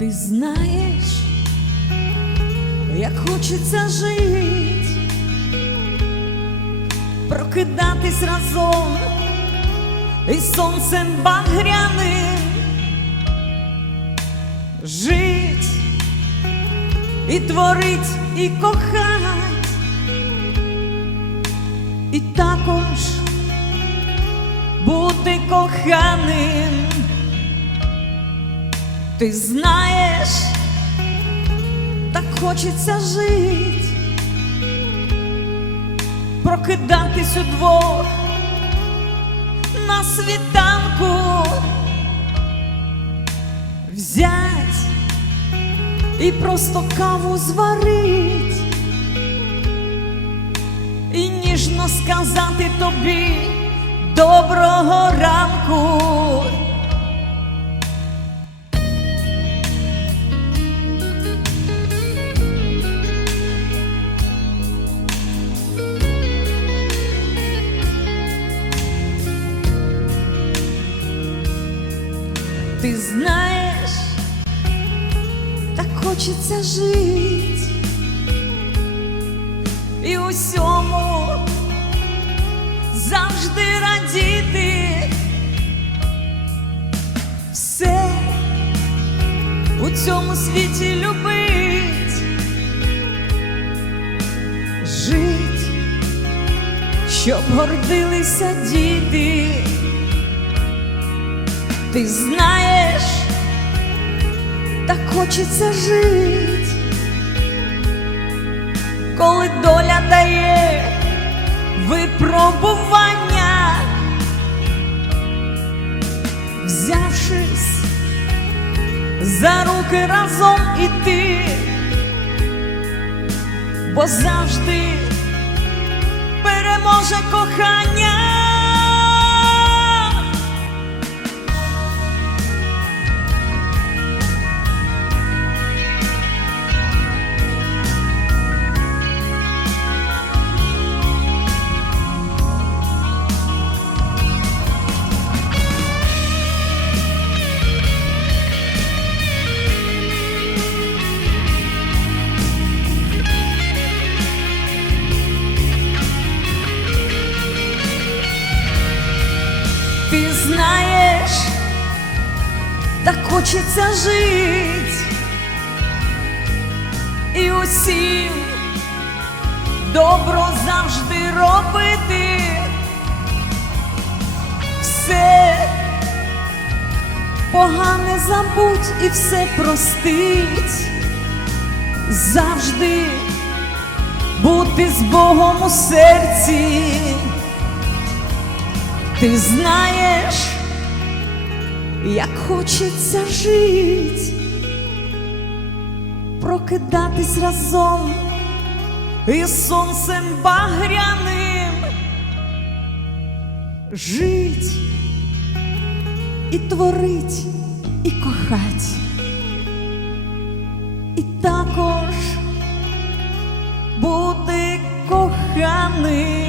Ти знаєш, як хочеться жить, прокидатись разом із сонцем багряним, жить і творить, і кохать, і також бути коханим. Ти знаєш, так хочеться жить, прокидатись удвох на світанку, взять і просто каву зварить, і ніжно сказати тобі доброго ранку. Ти знаєш, так хочеться жить і усьому завжди радіти. Все у цьому світі любить, жить, щоб гордилися діти. Ти знаєш, хочеться жить, коли доля дає випробування, взявшись за руки разом іти, бо завжди переможе кохання. Знаєш, так хочеться жить і усім добро завжди робити. Все погане забудь і все простить, завжди бути з Богом у серці. Ти знаєш, як хочеться жить, прокидатись разом із сонцем багряним, жить і творить, і кохать, і також бути коханим.